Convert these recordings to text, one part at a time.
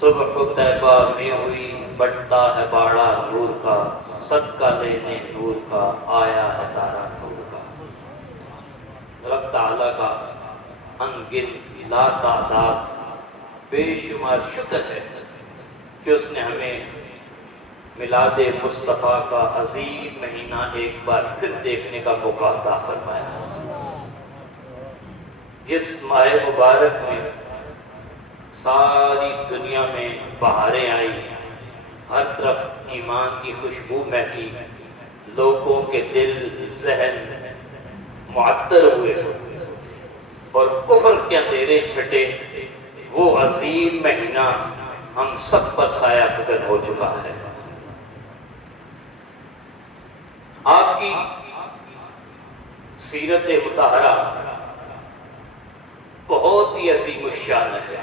صبح طیبہ میں ہوئی بٹتا ہے باڑا نور کا، صدقہ لینے نور کا آیا ہے تارا نور کا۔ رب تعالیٰ کا ان گنت لا تعداد بے شمار شکر ہے کہ اس نے ہمیں میلاد مصطفیٰ کا عظیم مہینہ ایک بار پھر دیکھنے کا موقع عطا فرمایا، جس ماہ مبارک میں ساری دنیا میں بہاریں آئی، ہر طرف ایمان کی خوشبو مہکی، لوگوں کے دل ذہن معطر ہوئے اور کفر کے اندھیرے چھٹے۔ وہ عظیم مہینہ ہم سب پر سایہ فکن ہو چکا ہے۔ آپ کی سیرت مطہرہ بہت ہی عظیم الشان ہے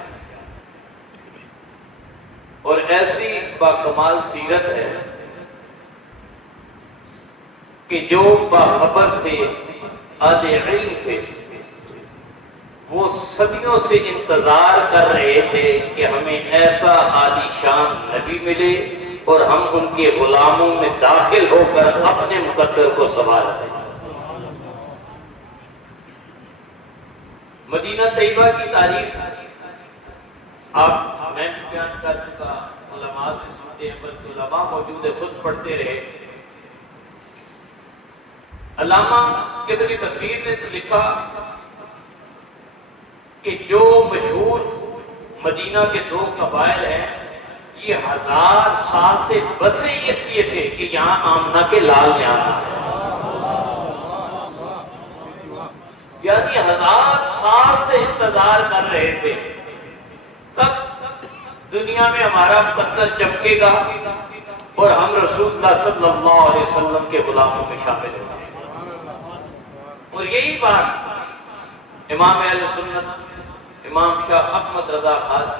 اور ایسی باکمال سیرت ہے کہ جو باخبر تھے، اہل علم تھے، وہ صدیوں سے انتظار کر رہے تھے کہ ہمیں ایسا عالی شان نبی ملے اور ہم ان کے غلاموں میں داخل ہو کر اپنے مقدر کو سنوار لیں۔ مدینہ طیبہ کی تاریخ آپ میں بھی بیان کر چکا، علماء سے سنتے ہیں، بلکہ علماء موجود ہے خود پڑھتے رہے۔ علامہ ابن کثیر نے لکھا کہ جو مشہور مدینہ کے دو قبائل ہیں، یہ 1000 سال سے بسے ہی اس لیے تھے کہ یہاں آمنہ کے لال نے آنا ہے، یعنی 1000 سال سے انتظار کر رہے تھے کب دنیا میں ہمارا مقدر چمکے گا اور ہم رسول اللہ صلی اللہ علیہ وسلم کے غلاموں میں شامل ہوں گے۔ اور یہی بات امام اہل سنت امام شاہ احمد رضا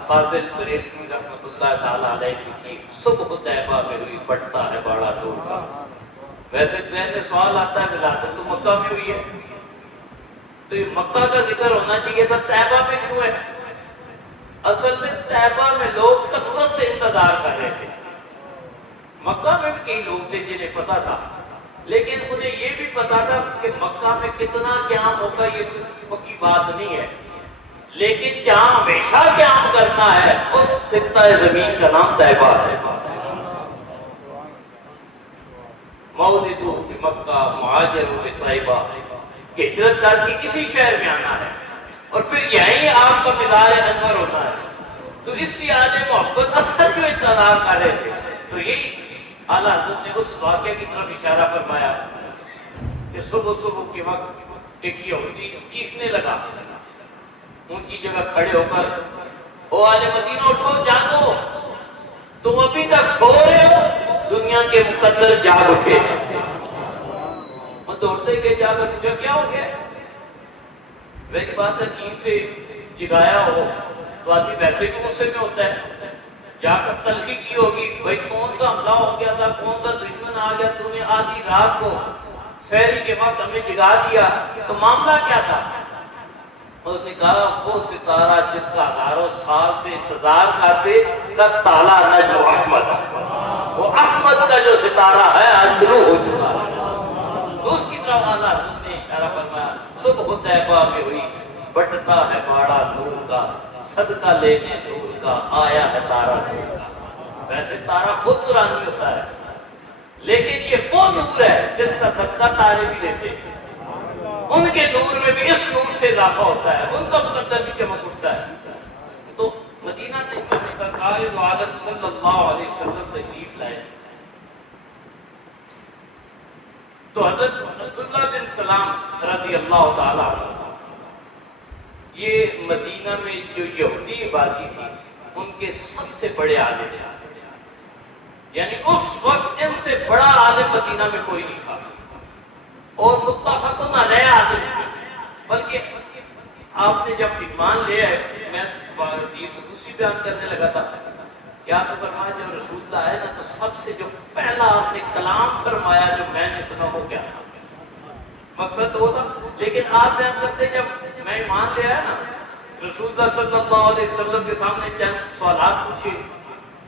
فاضل بریلوی رحمۃ اللہ تعالی علیہ کی تھی، صبح طیبہ میں ہوئی بٹتا ہے باڑا نور کا۔ ویسے ذہن میں سوال آتا ہے ولادت تو مکہ میں ہوئی ہے، تو یہ مکہ کا ذکر ہونا چاہیے تھا، طیبہ میں کیوں ہے؟ اصل میں طیبہ میں لوگ کثرت سے انتظار کر رہے تھے، مکہ میں بھی کئی لوگ تھے جنہیں پتا تھا، لیکن انہیں یہ بھی پتا تھا کہ مکہ میں کتنا قیام ہوگا یہ کوئی پکی بات نہیں ہے، لیکن جہاں ہمیشہ قیام کرنا ہے اس خطہ زمین کا نام طیبہ ہے۔ مولدہ بمکہ مہاجر بطیبہ، کہ ہجرت کر کے کسی شہر میں آنا ہے اور پھر یہیں آپ کا مزار انور ہوتا ہے، تو اس لیے آج محبت اثر جو انتظار کر رہے تھے، تو یہی اعلیٰ حضرت نے اس واقعے کی طرف اشارہ فرمایا کہ صبح صبح کے وقت ایک یہودی چیخنے لگا اونچی جگہ کھڑے ہو کر، او آل مدینہ اٹھو جاگو، تم ابھی تک سو رہے ہو، دنیا کے مقدر جاگ اٹھے۔ وہ دوڑتے گئے، جا کر پوچھا کیا ہو گیا؟ وہی بات ہے، نیند سے جگایا ہو تو آدمی ویسے بھی غصے میں ہوتا ہے، جا کر تلخی کی ہوگی، بھائی کون سا حملہ ہو گیا تھا، کون سا دشمن آ گیا، تم نے آدھی رات کو سحری کے وقت ہمیں جگا دیا، تو معاملہ کیا تھا؟ اس نے کہا وہ ستارہ جس کا ہزاروں سال سے انتظار کرتے کا تالا نجم احمد، وہ احمد کا جو ستارہ ہے آج طلوع ہو چکا ہے۔ تو اس کی طرف اعلیٰ حضرت نے اشارہ فرمایا، صبح طیبہ میں ہوئی بٹتا ہے باڑا نور کا، صدقہ لینے نور کا آیا ہے تارا نور کا۔ ویسے تارا خود نورانی ہوتا ہے، لیکن یہ وہ نور ہے جس کا صدقہ تارے بھی لیتے ہیں، ان کے نور میں بھی اس نور سے اضافہ ہوتا ہے، ان کا مقدر بھی چمک اٹھتا ہے۔ تو مدینہ طیبہ میں سرکار دو عالم صلی اللہ علیہ وسلم تشریف لائے تو حضرت عبداللہ بن سلام رضی اللہ تعالی عنہ، یہ مدینہ میں جو یہودی آبادی تھی ان کے سب سے بڑے عالم تھے، یعنی اس وقت ان سے بڑا عالم مدینہ میں کوئی نہیں تھا اور متفقن علیہ عالم تھے۔ بلکہ آپ نے جب ایمان لیا ہے، میں حدیث دوسری بیان کرنے لگا تھا کہ آپ نے فرمایا جب رسول اللہ آئے نا تو سب سے جو پہلا آپ نے کلام فرمایا جو میں نے سنا وہ کیا تھا؟ مقصد تو وہ تھا، لیکن آپ بیان کرتے جب میں ایمان لے آیا نا رسول اللہ صلی اللہ علیہ وسلم کے سامنے چند سوالات پوچھے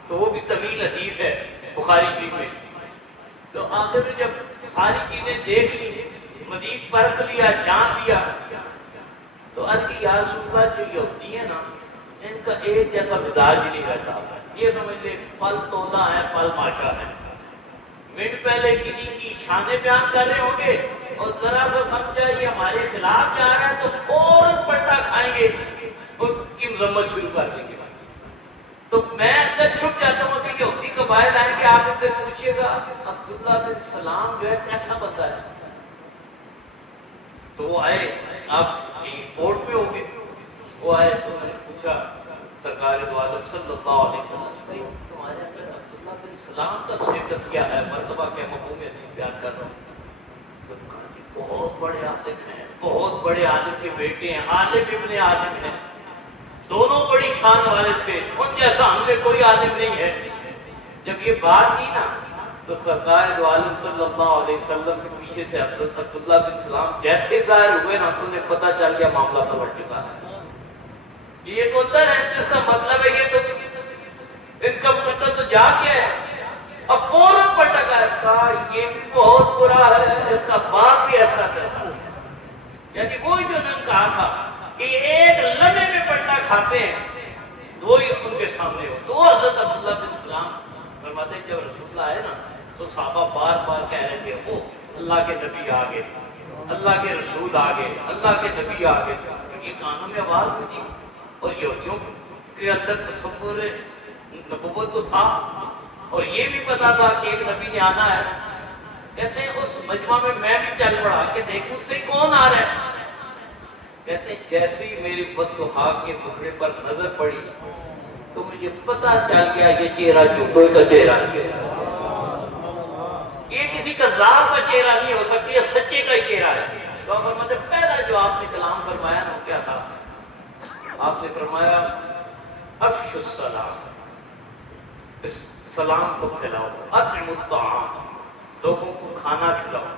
تو وہ بھی طویل حدیث ہے بخاری شریف میں. تو آخر میں جب ساری چیزیں دیکھ لی، مزید پرکھ لیا، جان لیا، تو عرض کی یا رسول اللہ جو یہودی ہیں نا ان کا ایک جیسا مزاج ہی نہیں رہتا. یہ سمجھ لے پل تولا ہے پل ماشا ہے. منٹ پہلے کسی کی شانیں بیان کر رہے ہوں گے اور ذرا سا سمجھا یہ ہمارے خلاف جا رہا ہے تو فوراً پلٹا کھائیں گے، اس کی مذمت شروع کر دیں گے. تو میں اندر چھپ جاتا ہوں کہ یہودی قبائل آئیں گے، آپ ان سے پوچھیے گا عبداللہ بن سلام جو ہے کیسا بندہ ہے. تو وہ آئے، آپ ایئرپورٹ پہ ہوں گے، وہ آئے تو میں نے پوچھا سرکار دو عالم صلی اللہ علیہ وسلم سے تمہارے اندر عبداللہ بن سلام کا سٹیٹس کیا ہے، مرتبہ کیا، مفہوم ہے بیان کر رہا ہوں. تو کہا جی بہت بڑے عالم ہیں، بہت بڑے عالم کے بیٹے ہیں، عالم ابن عالم ہیں، دونوں بڑی شان والے تھے، ان جیسا ہم میں کوئی عالم نہیں ہے. جب یہ بات کی نا تو سرکار دو عالم صلی اللہ علیہ وسلم کے پیچھے سے عبداللہ بن سلام جیسے ظاہر ہوئے نا تو انہیں پتہ چل گیا معاملہ پلٹ چکا ہے. یہ تو اندر ہے، جس کا مطلب ہے یہ تو ان کا مقدر تو جا کے ہے. اب فوراً پلٹا کہا یہ بھی بہت برا ہے، اس کا باپ بھی ایسا کیسا. یعنی وہی جو انہوں نے کہا تھا کہ یہ ایک لمحے میں پلٹا کھاتے ہیں، وہی ان کے سامنے ہو. تو حضرت عبداللہ بن سلام فرماتے ہیں جب رسول اللہ آئے نا تو صحابہ بار بار کہہ رہے تھے وہ اللہ کے نبی آگے، اللہ کے رسول آگے، اللہ کے نبی آگے. یہ کانوں میں آواز ہوتی اور یہودیوں کے اندر تصور نبوت تو تھا اور یہ بھی پتا تھا کہ ایک نبی نے آنا ہے. کہتے ہیں اس مجمع میں بھی چل پڑا کہ دیکھوں سے کون آ رہا ہے. کہتے ہیں جیسے ہی میری بددعا کے مکھڑے پر نظر پڑی تو مجھے پتا چل گیا یہ چہرہ جوتوں کا چہرہ نہیں ہے، یہ کسی کذاب کا چہرہ نہیں ہو سکتی، یہ سچے کا ہی چہرہ ہے. تو آپ فرماتے پہلا جو آپ نے کلام فرمایا نا کیا تھا؟ آپ نے فرمایا افش السلام، اس سلام کو پھیلاؤ، اطعموا الطعام، لوگوں کو کھانا کھلاؤ.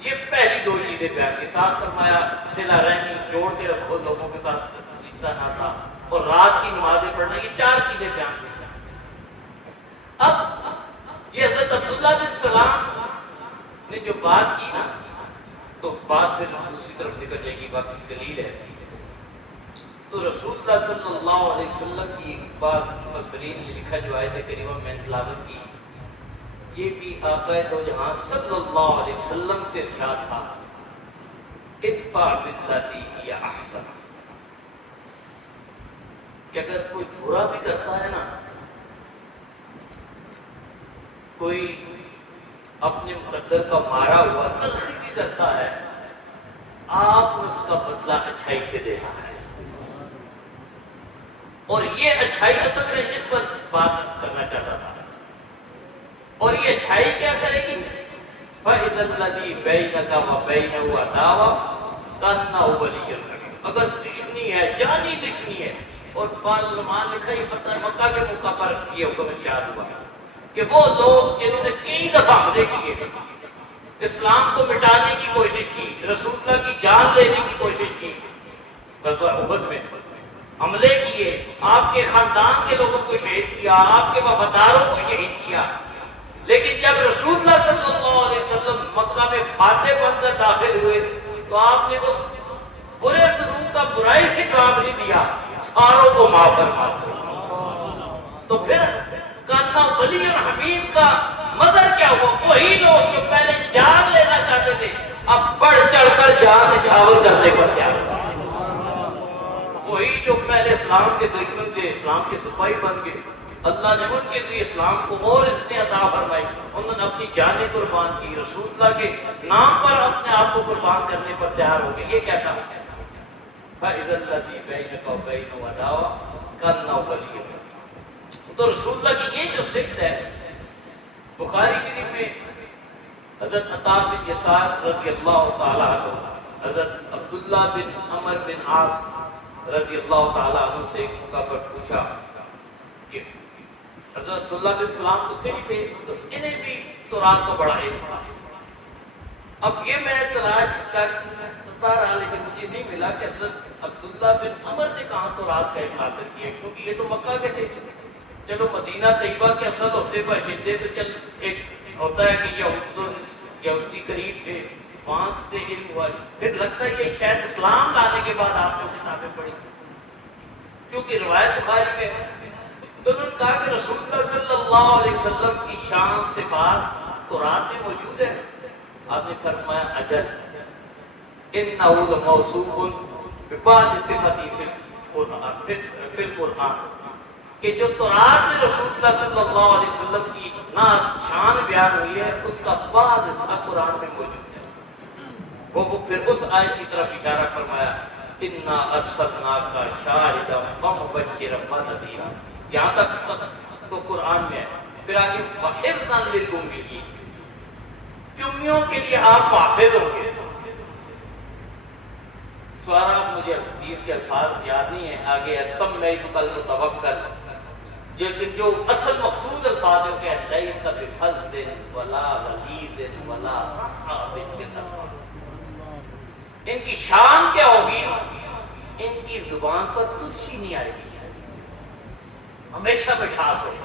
یہ پہلی دو چیزیں بیان کی. ساتھ فرمایا صلہ رحمی، جوڑ کے رکھو لوگوں کے ساتھ جیتا ناتا، اور رات کی نمازیں پڑھنا. یہ چار چیزیں بیان کی. اب یہ حضرت عبداللہ بن سلام نے جو بات کی نا تو بات پھر دوسری طرف نکل جائے گی، باقی دلیل ہے. تو رسول اللہ صلی اللہ علیہ وسلم کی ایک بات مفسرین نے لکھا جو آیت کریمہ میں تلاوت کی، یہ بھی آقا دو جہاں صلی اللہ علیہ وسلم سے ارشاد تھا ادفع باللتی ہی احسن، کہ اگر کوئی برا بھی کرتا ہے نا، کوئی اپنے مقدر کا مارا ہوا تلخی بھی کرتا ہے، آپ نے اس کا بدلہ اچھائی سے دینا ہے. اور یہ اچھائی اصل میں جس پر بات کرنا چاہتا تھا، اور یہ اچھائی کیا کرے گی؟ فَإِذَا الَّذِي بَيْنَكَ وَبَيْنَهُ عَدَاوَةٌ كَأَنَّهُ وَلِيٌّ حَمِيمٌ. اگر دشمنی ہے، جانی دشمنی ہے، اور بعض علماء نے لکھا یہ فتح مکہ کے موقع پر یہ حکم ارشاد ہوا کہ وہ لوگ جنہوں نے کئی دفعہ حملے کیے، اسلام کو مٹانے کی کوشش کی، رسول اللہ کی جان لینے کی کوشش کی، غزوہ احد میں حملے کیے، آپ کے خاندان کے لوگوں کو شہید کیا، آپ کے وفاداروں کو شہید کیا، لیکن جب رسول اللہ صلی اللہ علیہ وسلم مکہ میں فاتح بن کر داخل ہوئے تو آپ نے اس برے سلوک کا برائی سے جواب نہیں دیا، ساروں کو معاف فرما دیا. تو پھر کانا ولی حمیم کا مدد کیا ہوا؟ وہی لوگ جو پہلے جان لینا چاہتے تھے اب بڑھ چڑھ کر جان نچھاور کرنے پر تیار ہوا. وہی جو پہلے اسلام کے دشمن تھے اسلام کے سپاہی بن گئے، اللہ نے ان کے لیے اسلام کو اور عزتیں عطا فرمائی، انہوں نے اپنی جانیں قربان کی، رسول اللہ کے نام پر اپنے آپ کو قربان کرنے پر تیار ہو گئے. یہ کیا تھا؟ فَإِذَا الَّذِي بَيْنَكَ وَبَيْنَهُ عَدَاوَةٌ كَأَنَّهُ وَلِيٌّ حَمِيمٌ. تو رسول اللہ کی یہ جو صفت ہے، بخاری شریف میں حضرت عطا بن یسار رضی اللہ تعالیٰ عنہ، حضرت عبداللہ بن عمر بن عاص رضی اللہ تعالیٰ عنہ سے ایک موقع پر پوچھا کہ حضرت عبداللہ بن سلام تو تھے ہی تھے، تو انہیں بھی تورات کا بڑا علم تھا. اب یہ میں تلاش کرتا رہا لیکن مجھے نہیں ملا کہ حضرت عبداللہ بن عمر نے کہاں تو رات کا علم حاصل کیا؟ کیونکہ یہ تو مکہ کے تھے. چلو مدینہ طیبہ کے اصل ہوتے باشندے تو چل ایک ہوتا ہے کہ یہودی قریب تھے، وہاں سے علم ہوا. پھر لگتا ہے یہ شاید اسلام لانے کے بعد آپ جو کتابیں پڑھی، کیونکہ روایت بخاری میں ہے. تو انہوں نے کہا کہ رسول اللہ صلی اللہ علیہ وسلم کی شان صفات قرآن میں موجود ہے. آپ نے فرمایا اجل انہ لموصوف ببعض صفاتی فی القرآن، کہ جو تورات میں رسول اللہ صلی اللہ علیہ وسلم کی نعت شان بیان ہوئی ہے اس کا بعض حصہ قرآن میں موجود ہے. وہ پھر اس آیت کی طرف اشارہ فرمایا انا ارسلناک شاہدا ومبشرا ونذیرا، یہاں تک تو قرآن میں ہے. پھر آگے وحفظا للامین، امیوں کے لیے آپ حافظ ہوں گے. سوارا مجھے حدیث کے الفاظ یاد نہیں ہیں، آگے سمیتک المتوکل، لیکن جو اصل مقصود الفاظ ہے کہ لیس بفلس ولا غلیظ ولا صحاب بالاسفار. ان کی شان کیا ہوگی؟ ان کی زبان پر تلسی نہیں آئے گی، ہمیشہ مٹھاس ہوگی.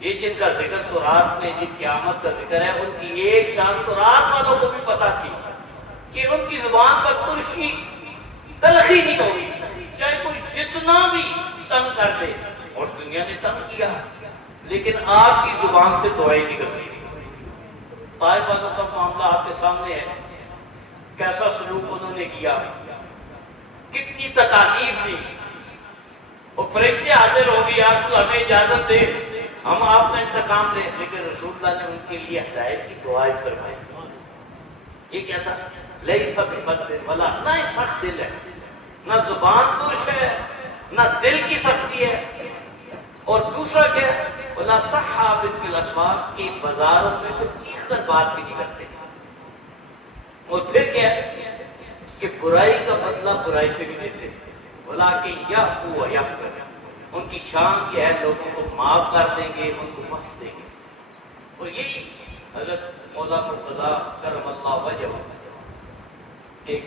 یہ جن کا ذکر تو رات میں، جن کی آمد کا ذکر ہے، ان کی ایک شان تو رات والوں کو بھی پتا تھی کہ ان کی زبان پر تلخی نہیں ہوگی، چاہے کوئی جتنا بھی تنگ کر دے. اور دنیا نے تنگ کیا لیکن آپ کی زبان سے دعائی نکلتی. طائف والوں کا معاملہ آپ کے سامنے ہے، کیسا سلوک انہوں نے کیا، کتنی تکالیف دی. اور فرشتے حاضر ہو گئے، یا رسول ہمیں اجازت دے ہم آپ کا انتقام لیں. لیکن رسول اللہ نے ان کے لیے ہدایت کی دعائیں فرمائی. یہ کیا تھا؟ لیس بفلس ولا، نہ سخت دل ہے، نہ زبان ترش ہے، نہ دل کی سختی ہے. اور دوسرا کیا ہے؟ ولا صحاب بالاسواق، کی بازاروں میں تو چیخ کر بات بھی نہیں کرتے. اور پھر کیا ہے کہ برائی کا بدلہ برائی سے بھی دیتے. ولیکن یعفو ویغفر، ان کی شان کیا ہے؟ لوگوں کو معاف کر دیں گے، ان کو بخش دیں گے. اور یہی حضرت مولا مرتضیٰ کرم اللہ وجہ ایک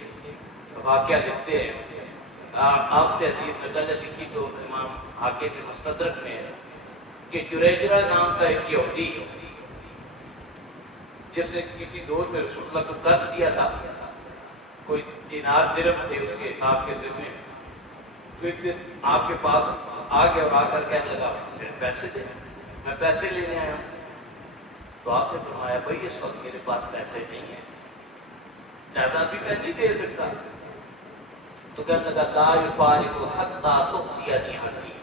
واقعہ لکھتے ہیں. آپ سے حدیث نقل لکھی تو امام حاکم کے مستدرک میں ہے کہ جریجرہ نام کا ایک یہودی جس نے کسی دور میں رسول اللہ کو قرض دیا تھا، کوئی دینار درہم تھے اس کے آپ کے ذمہ، تو ایک دن آپ کے پاس آ گیا اور آ کر کہنے لگا میرے پیسے دے، میں پیسے لینے آیا ہوں. تو آپ نے فرمایا بھائی اس وقت میرے پاس پیسے نہیں ہیں، جائیداد بھی میں نہیں دے سکتا. تو کہنے لگا لا یفارق حتی تؤتینی حقی،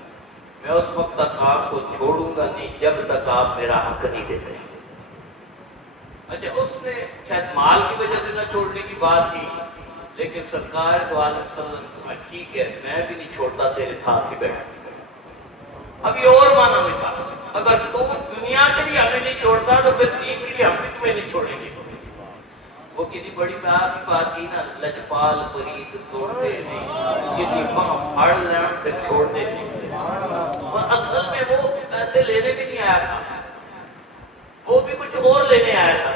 میں اس وقت تک آپ کو چھوڑوں گا نہیں جب تک آپ میرا حق نہیں دیتے. اچھا اس نے شاید مال کی وجہ سے نہ چھوڑنے کی بات کی، لیکن سرکار دو عالم صلی اللہ علیہ وسلم ٹھیک ہے میں بھی نہیں چھوڑتا، تیرے ساتھ ہی بیٹھ. اب یہ اور معنی میں تھا، اگر تو دنیا کے لیے ہمیں نہیں چھوڑتا تو پھر دین کے لیے ہم بھی تمہیں نہیں چھوڑیں گے. وہ کسی بڑی بات کی نا، لجپال فرید توڑتے نہیں، کسی باں پھاڑ لیں پھر چھوڑتے نہیں. اور اصل میں وہ پیسے لینے بھی نہیں آیا تھا، وہ بھی کچھ اور لینے آیا تھا.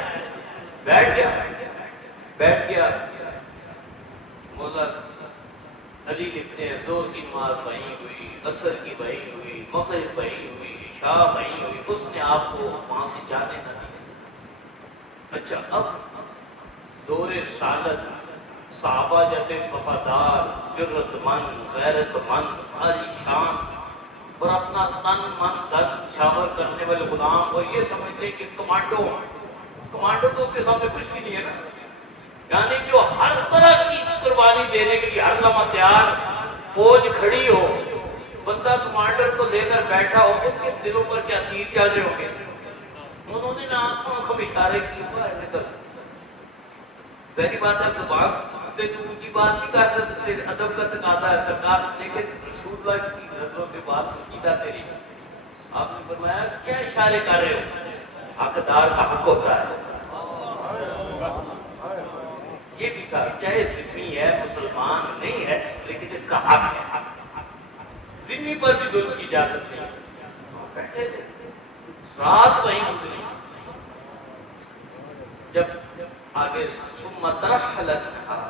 بیٹھ گیا. مولا علی لکھتے ہیں زور کی نماز پڑھی ہوئی، عصر کی پڑھی ہوئی، مغرب پڑھی ہوئی، عشاء پڑھی ہوئی، اس نے آپ کو وہاں سے جانے نہ دیا. اچھا اب دور رسالت صحابہ جیسے وفادار، جرت مند، غیرت مند، ساری شان اور اپنا تن من دھن چھاور کرنے والے غلام، اور یہ سمجھتے کہ کمانڈو تو ان کے سامنے کچھ بھی نہیں ہے نا. یعنی جو ہر طرح کی قربانی دینے کے لیے ہر لمحہ تیار، فوج کھڑی ہو، بندہ کمانڈر کو لے کر بیٹھا ہو، ان کے دلوں پر کیا تیر چل رہے ہوں گے. انہوں نے آنکھوں کو اشارے کی باہر نکل. ظاہری بات ہے زبان سے تو اونچی بات نہیں کر سکتے، ادب کا تقاضا ہے سرکار، لیکن رسول اللہ کی نظروں سے بات کیتا تیری. آپ نے فرمایا کیا اشارے کر رہے ہو؟ حقدار کا حق ہوتا ہے. یہ بھی تھا چاہے ذمہ ہے مسلمان نہیں ہے لیکن اس کا حق ہے، ذمہ پر بھی ظلم کی اجازت نہیں. بیٹھے رات وہیں گزری. جب آگے ثم ترحل النهار،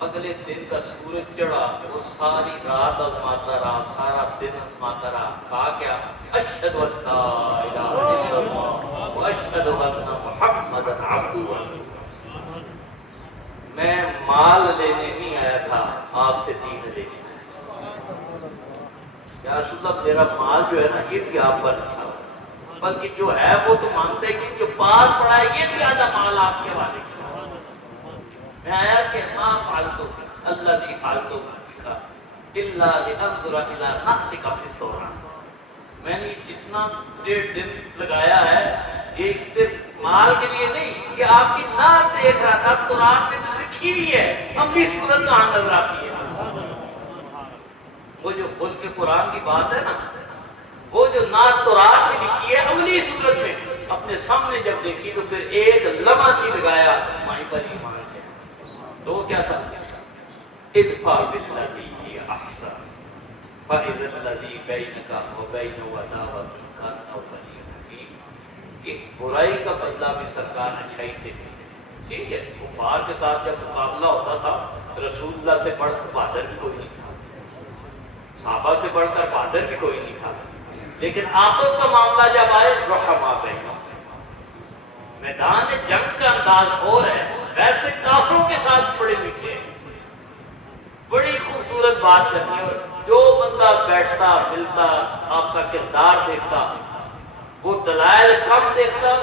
اگلے دن کا سورج چڑھا، وہ ساری رات آزماتا رہا، سارا دن آزماتا رہا، کہا کیا؟ اشہد ان لا الہ الا اللہ واشہد ان محمد عبدہ ورسولہ۔ میں مال لینے نہیں آیا تھا، آپ سے دین لینے آیا۔ یا رسول اللہ میرا مال جو ہے نا یہ بھی آپ پر اچھا ہو، بلکہ جو ہے وہ تو مانتے ہی نہیں، جو پاس پڑا ہے یہ بھی آدھا مال آپ کے والے کا۔ میں آیا کہ ما فعلتو الذی فعلتو الا لانظر الی نعتک فی التوراۃ۔ میں نے جتنا 1.5 دن لگایا ہے یہ صرف مال کے لیے نہیں، یہ آپ کی نعت دیکھ رہا تھا، تورات میں تو لکھی ہوئی ہے، عملی صورت کہاں نظر آتی ہے؟ وہ جو خود کے قرآن کی بات ہے نا، وہ جو نعت تورات میں لکھی ہے عملی صورت میں اپنے سامنے جب دیکھی تو پھر ایک لمحہ نہیں لگایا، وہیں پر ایمان ہے۔ تو کیا تھا؟ ادفع باللتی ہی احسن فاذا الذی بینک وبینہ عداوۃ کانہ ولی حمیم۔ کہ برائی کا بدلہ بھی سرکار اچھائی سے دی۔ ٹھیک ہے، کفار کے ساتھ جب مقابلہ ہوتا تھا رسول اللہ سے بڑھ کر بہادر بھی کوئی نہیں تھا، صحابہ سے بڑھ کر بہادر بھی کوئی نہیں تھا، لیکن آپس کا معاملہ جب آئے رحماء بینہم، میدان جنگ کا انداز اور ہے، ویسے کافروں کے ساتھ بڑے میٹھے ہیں، بڑی خوبصورت بات کرنی ہے، اور جو بندہ بیٹھتا ملتا آپ کا کردار دیکھتا، وہ دلائل کم دیکھتا،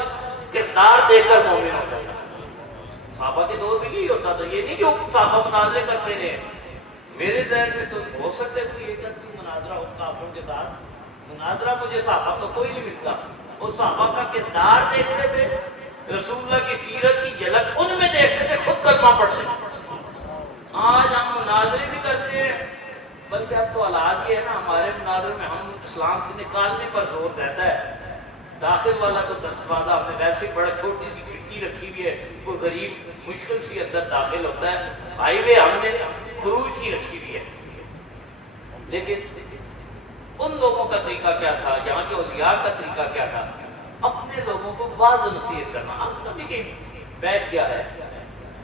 کردار دیکھ کر مومن ہو جاتا۔ صحابہ کے دور میں یہی ہوتا تھا، یہ نہیں کہ وہ صحابہ مناظرے کرتے رہے، میرے ذہن میں تو ہو سکتا ہے کوئی ایک آدمی مناظرہ ہو کافروں کے ساتھ، مناظرہ مجھے صحابہ کا کوئی نہیں ملتا، وہ صحابہ کا کردار دیکھتے تھے، رسول اللہ کی سیرت کی جھلک ان میں دیکھتے تھے، خود کلمہ پڑھتے تھے۔ آج ہم مناظرے بھی کرتے ہیں، بلکہ اب تو حالات یہ ہے نا، ہمارے مناظرے میں ہم اسلام سے نکالنے پر زور رہتا ہے، داخل والا تو دروازہ ہم نے ویسے بڑا چھوٹی سی کھڑکی رکھی ہوئی ہے، کوئی غریب مشکل سی اندر داخل ہوتا ہے، ہائی وے ہم نے خروج کی رکھی ہوئی ہے۔ لیکن ان لوگوں کا طریقہ کیا تھا، یہاں کے اولیاء کا طریقہ کیا تھا؟ اپنے لوگوں کو واضح نصیحت کرنا۔ اب کبھی کہیں بیٹھ گیا ہے،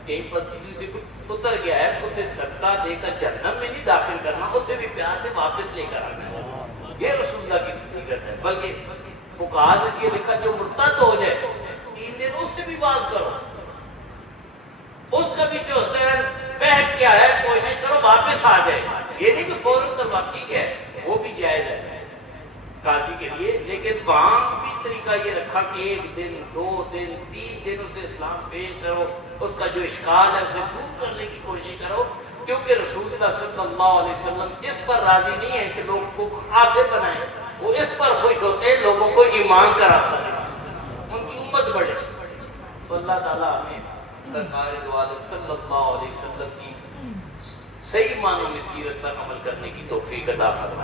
کہیں پر کسی سے اتر گیا ہے، اسے دھکا دے کر جہنم میں نہیں داخل کرنا، اسے بھی پیار سے واپس لے کر آنا ہے۔ یہ رسول اللہ کی سیرت ہے۔ بلکہ فقہاء نے یہ لکھا جو مرتد ہو جائے 3 دن اس سے بھی باز کرو، اس کا بھی جو ذہن بہک گیا ہے کوشش کرو واپس آ جائے۔ یہ نہیں کہ فوراً کروا، ٹھیک ہے وہ بھی جائز ہے قاضی کے لیے، لیکن وہاں بھی طریقہ یہ رکھا کہ 1 دن 2 دن 3 دن اسے اسلام پیش کرو، اس کا جو اشکال ہے اسے دور کرنے کی کوشش کرو، کیونکہ رسول اللہ صلی اللہ علیہ وسلم اس پر راضی نہیں ہے کہ لوگ کو عابد بنائیں، وہ اس پر خوش ہوتے ہیں لوگوں کو ایمان کا راستہ دیں، ان کی امت بڑھے۔ تو اللہ تعالیٰ ہمیں سرکار دو عالم صلی اللہ علیہ وسلم کی صحیح معنوں میں سیرت پر عمل کرنے کی توفیق عطا فرمائے۔